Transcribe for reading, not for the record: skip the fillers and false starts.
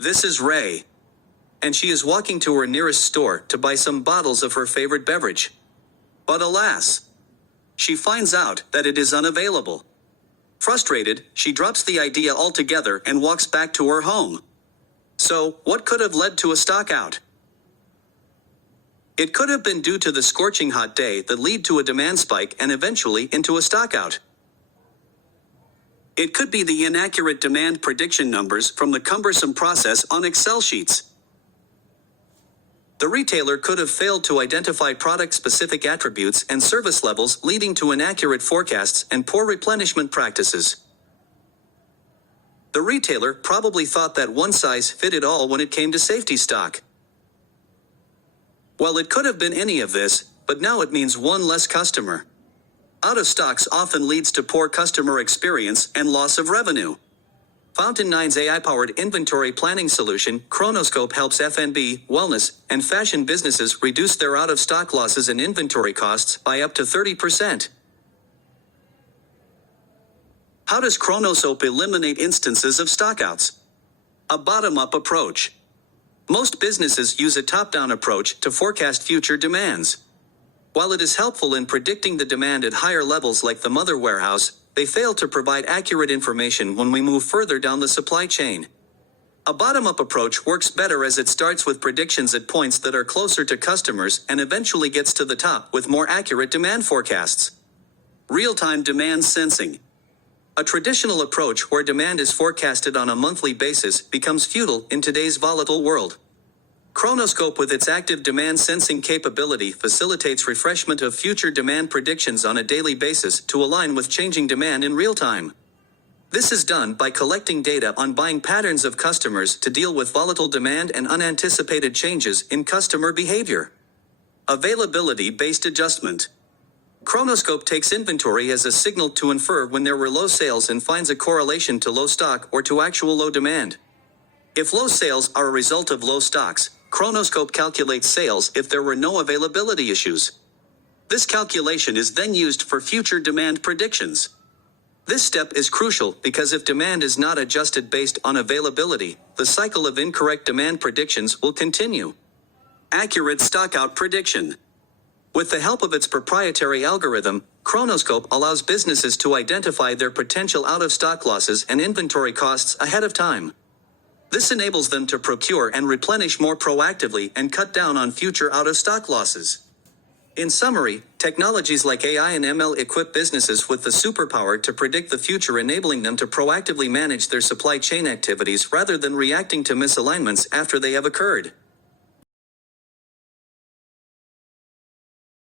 This is Ray. And she is walking to her nearest store to buy some bottles of her favorite beverage. But alas, she finds out that it is unavailable. Frustrated, she drops the idea altogether and walks back to her home. So, what could have led to a stockout? It could have been due to the scorching hot day that led to a demand spike and eventually into a stockout. It could be the inaccurate demand prediction numbers from the cumbersome process on Excel sheets. The retailer could have failed to identify product-specific attributes and service levels, leading to inaccurate forecasts and poor replenishment practices. The retailer probably thought that one size fitted all when it came to safety stock. Well, it could have been any of this, but now it means one less customer. Out of stocks often leads to poor customer experience and loss of revenue. Fountain 9's AI-powered inventory planning solution, Chronoscope, helps F&B, wellness, and fashion businesses reduce their out-of-stock losses and inventory costs by up to 30%. How does Chronoscope eliminate instances of stockouts? A bottom-up approach. Most businesses use a top-down approach to forecast future demands. While it is helpful in predicting the demand at higher levels like the mother warehouse, they fail to provide accurate information when we move further down the supply chain. A bottom-up approach works better as it starts with predictions at points that are closer to customers and eventually gets to the top with more accurate demand forecasts. Real-time demand sensing. A traditional approach where demand is forecasted on a monthly basis becomes futile in today's volatile world. Chronoscope, with its active demand sensing capability, facilitates refreshment of future demand predictions on a daily basis to align with changing demand in real time. This is done by collecting data on buying patterns of customers to deal with volatile demand and unanticipated changes in customer behavior. Availability-based adjustment. Chronoscope takes inventory as a signal to infer when there were low sales and finds a correlation to low stock or to actual low demand. If low sales are a result of low stocks, Chronoscope calculates sales if there were no availability issues. This calculation is then used for future demand predictions. This step is crucial because if demand is not adjusted based on availability, the cycle of incorrect demand predictions will continue. Accurate stockout prediction. With the help of its proprietary algorithm, Chronoscope allows businesses to identify their potential out-of-stock losses and inventory costs ahead of time. This enables them to procure and replenish more proactively and cut down on future out-of-stock losses. In summary, technologies like AI and ML equip businesses with the superpower to predict the future, enabling them to proactively manage their supply chain activities rather than reacting to misalignments after they have occurred.